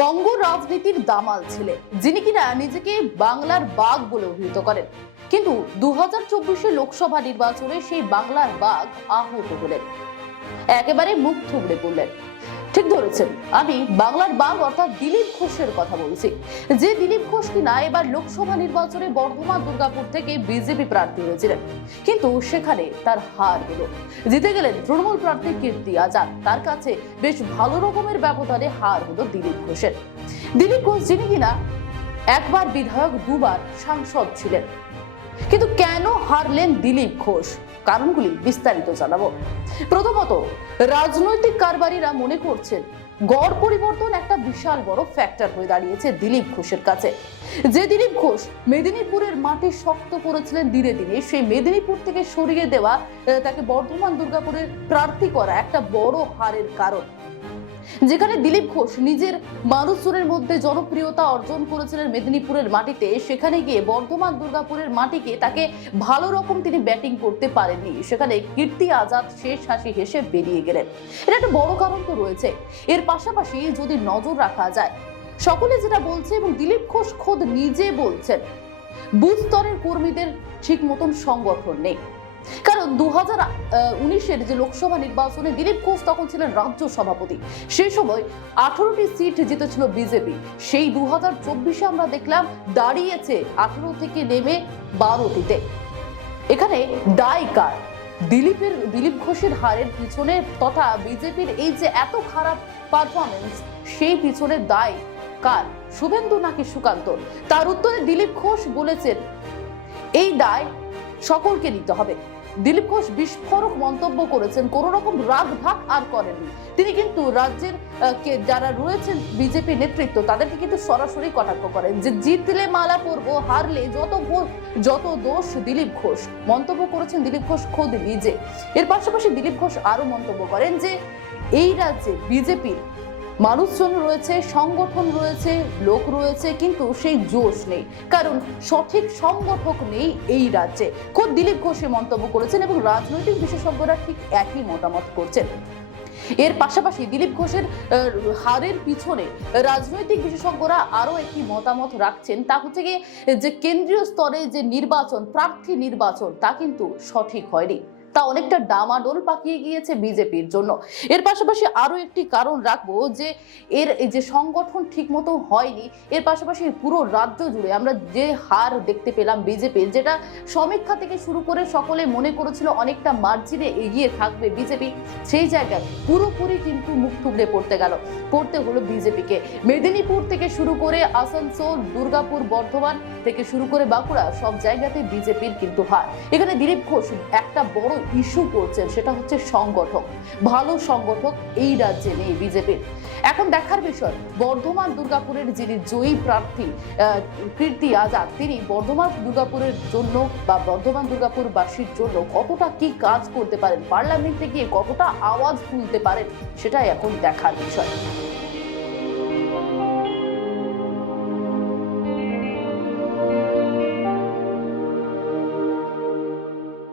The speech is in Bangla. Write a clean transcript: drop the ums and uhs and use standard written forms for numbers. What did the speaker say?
বঙ্গ রাজনীতির দামাল ছেলে যিনি কিনা নিজেকে বাংলার বাঘ বলে অভিহিত করেন, কিন্তু 2024 লোকসভা নির্বাচনে সেই বাংলার বাঘ আহত হলেন, একেবারে মুখ থুবড়ে পড়লেন। ঠিক ধরেছেন, আমি বাংলার বাঘ অর্থাৎ দিলীপ ঘোষের কথা বলছি। যে দিলীপ ঘোষ কিনা এবার লোকসভা নির্বাচনে বর্ধমান দুর্গাপুর থেকে বিজেপি প্রার্থী হয়েছিলেন, কিন্তু সেখানে তার হার হলো। জিতে গেলেন তৃণমূল প্রার্থী কীর্তি আজাদ। তার কাছে বেশ ভালো রকমের ব্যবধানে হার হলো দিলীপ ঘোষের। দিলীপ ঘোষ যিনি কিনা একবার বিধায়ক, দুবার সাংসদ ছিলেন, কিন্তু কেন হারলেন দিলীপ ঘোষ? কারণগুলি বিস্তারিত জানাবো। প্রথমত, রাজনৈতিক কারবারিরা মনে করছেন গড় পরিবর্তন একটা বিশাল বড় ফ্যাক্টর হয়ে দাঁড়িয়েছে দিলীপ ঘোষের কাছে। যে দিলীপ ঘোষ মেদিনীপুরের মাটি শক্ত করেছিলেন ধীরে ধীরে, সেই মেদিনীপুর থেকে সরিয়ে দেওয়া, তাকে বর্ধমান দুর্গাপুরের প্রার্থী করা একটা বড় হারের কারণ। যেখানে দিলীপ ঘোষ নিজের মানুষজনের মধ্যে জনপ্রিয়তা অর্জন করেছিলেন মেদিনীপুরের মাটিতে, সেখানে গিয়ে বর্ধমান দুর্গাপুরের মাটিকে তাকে ভালো রকম তিনি ব্যাটিং করতে পারেননি। সেখানে কীর্তি আজাদ শেষ হাসি হেসে বেরিয়ে গেলেন। এটা একটা বড় কারণ তো রয়েছে। এর পাশাপাশি যদি নজর রাখা যায়, সকলে যেটা বলছে এবং দিলীপ ঘোষ খোদ নিজে বলছেন, বুথ স্তরের কর্মীদের ঠিক মতন সংগঠন নেই। কারণ 2019-এর যে লোকসভা নির্বাচনে দিলীপ ঘোষ তখন ছিলেন রাজ্য সভাপতি। সেই সময় 18টি সিট জিতেছিল বিজেপি। সেই 2024-এ আমরা দেখলাম দাঁড়িয়েছে 18 থেকে নেমে 12টিতে। এখানে দায় কার? দিলীপ ঘোষের হারের পিছনে তথা বিজেপির এই যে এত খারাপ পারফরমেন্স, সেই পিছনে দায় কার? শুভেন্দু নাকি সুকান্ত? তার উত্তরে দিলীপ ঘোষ বলেছেন এই দায় সকলকে নিতে হবে। দিলীপ ঘোষ বিস্ফোরক মন্তব্য করেছেন, কোন রকম রাগ ঢাক আর করেননি। তিনি কিন্তু রাজ্যের যারা রয়েছেন বিজেপি নেতৃত্ব, তাদেরকে কিন্তু সরাসরি কটাক্ষ করেন যে জিতলে মালা পরবো, হারলে যত দোষ দিলীপ ঘোষ। মন্তব্য করেছেন দিলীপ ঘোষ খোদ নিজে। এর পাশাপাশি দিলীপ ঘোষ আরো মন্তব্য করেন যে এই রাজ্যে বিজেপির মানুষজন রয়েছে, সংগঠন রয়েছে, লোক রয়েছে, কিন্তু সেই জোশ নেই, কারণ সঠিক সংগঠক নেই এই রাজ্যে। খোদ দিলীপ ঘোষে মন্তব্য করেছেন এবং রাজনৈতিক বিশেষজ্ঞরা ঠিক একই মতামত করছেন। এর পাশাপাশি দিলীপ ঘোষের হারের পিছনে রাজনৈতিক বিশেষজ্ঞরা আরো একটি মতামত রাখছেন, তা হচ্ছে গিয়ে যে কেন্দ্রীয় স্তরে যে নির্বাচন, প্রার্থী নির্বাচন, তা কিন্তু সঠিক হয়নি, তা অনেকটা ডামাডোল পাকিয়ে গিয়েছে বিজেপির জন্য। এর পাশাপাশি আরো একটি কারণ রাখবো যে এর যে সংগঠন ঠিক মতো হয়নি। এর পাশাপাশি পুরো রাজ্য জুড়ে আমরা যে হার দেখতে পেলাম বিজেপির, যেটা সমীক্ষা থেকে শুরু করে সকলে মনে করেছিল অনেকটা মার্জিনে এগিয়ে থাকবে বিজেপি, সেই জায়গায় পুরোপুরি কিন্তু মুখ থুবড়ে পড়তে হলো বিজেপিকে। মেদিনীপুর থেকে শুরু করে আসানসোল, দুর্গাপুর, বর্ধমান থেকে শুরু করে বাঁকুড়া, সব জায়গাতে বিজেপির কিন্তু হার। এখানে দিলীপ ঘোষ একটা বড় ইস্যু করছেন, সেটা হচ্ছে সংগঠক। ভালো সংগঠক এই রাজ্যে নেই বিজেপির। এখন দেখার বিষয়, বর্ধমান দুর্গাপুরের যিনি জয়ী প্রার্থী কীর্তি আজাদ, তিনি বর্ধমান দুর্গাপুরের জন্য বা বর্ধমান দুর্গাপুরবাসীর জন্য কতটা কি কাজ করতে পারেন, পার্লামেন্টে গিয়ে কতটা আওয়াজ তুলতে পারেন, সেটাই এখন দেখার বিষয়।